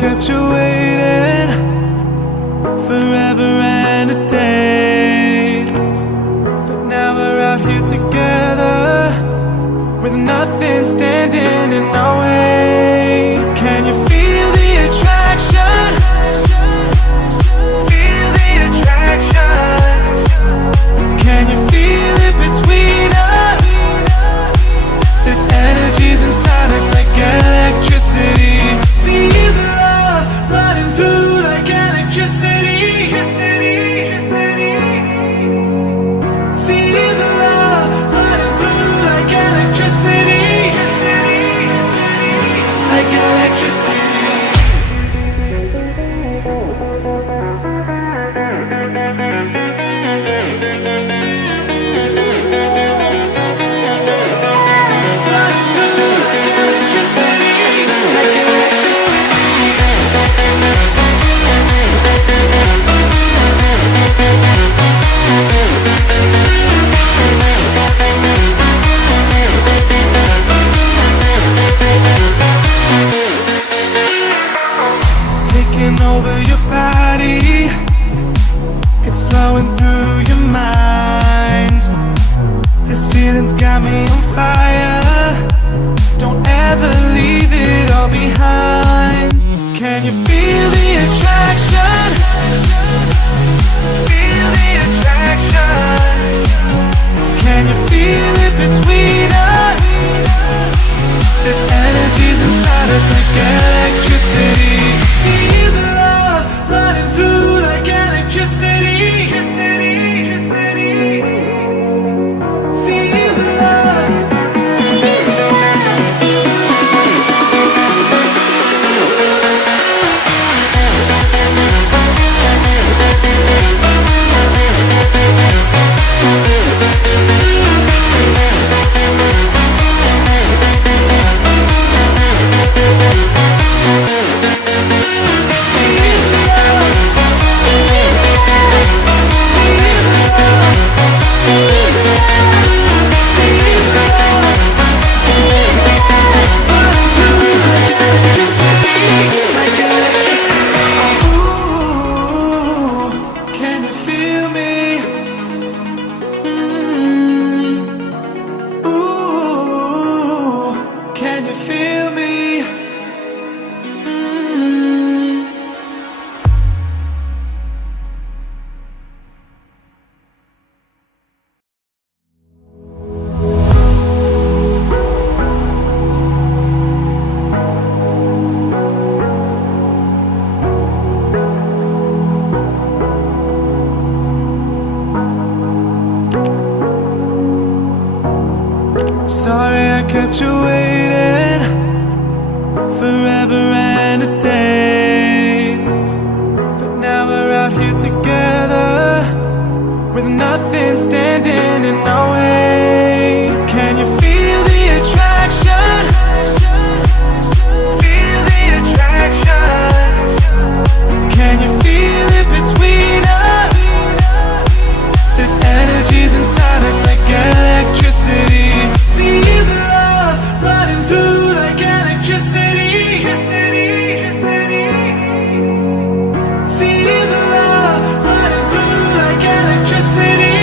kept you waiting forever and a day, but now we're out here together with nothing standing in our way. Can you feel the attraction? Feel the attraction. Can you feel it between us? This energy's inside us like electricity. Feel the love running through like electricity. Feel the love running through like electricity. Like electricity. Over your body, it's flowing through your mind. This feeling's got me on fire. Don't ever leave it all behind. Can you feel the attraction? Feel the attraction. Can you feel it between us? This energy's inside us like electricity. Feel the love running through like electricity. Feel the love. Can you feel me? Sorry I kept you waiting forever and a day, but now we're out here together with nothing standing in our way. Can you feel the attraction? Feel the attraction. Can you feel it between us? This energy's inside us like electricity. Feel the love running through like electricity. Feel the love running through like electricity.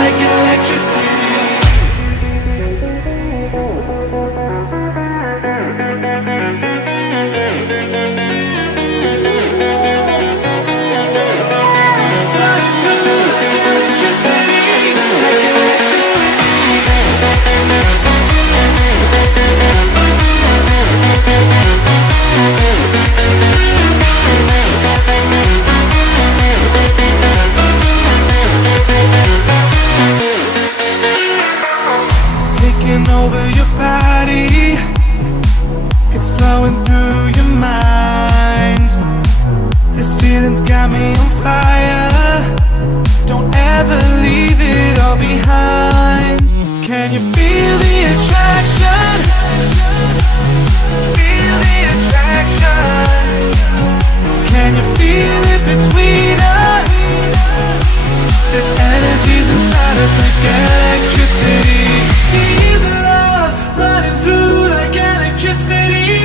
Like electricity. Over your body, it's flowing through your mind. This feeling's got me on fire. Don't ever leave it all behind. Can you feel the attraction? Feel the attraction. Can you feel it between us? This energy's inside us like electricity. Feel the love running through like electricity.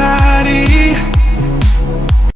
body.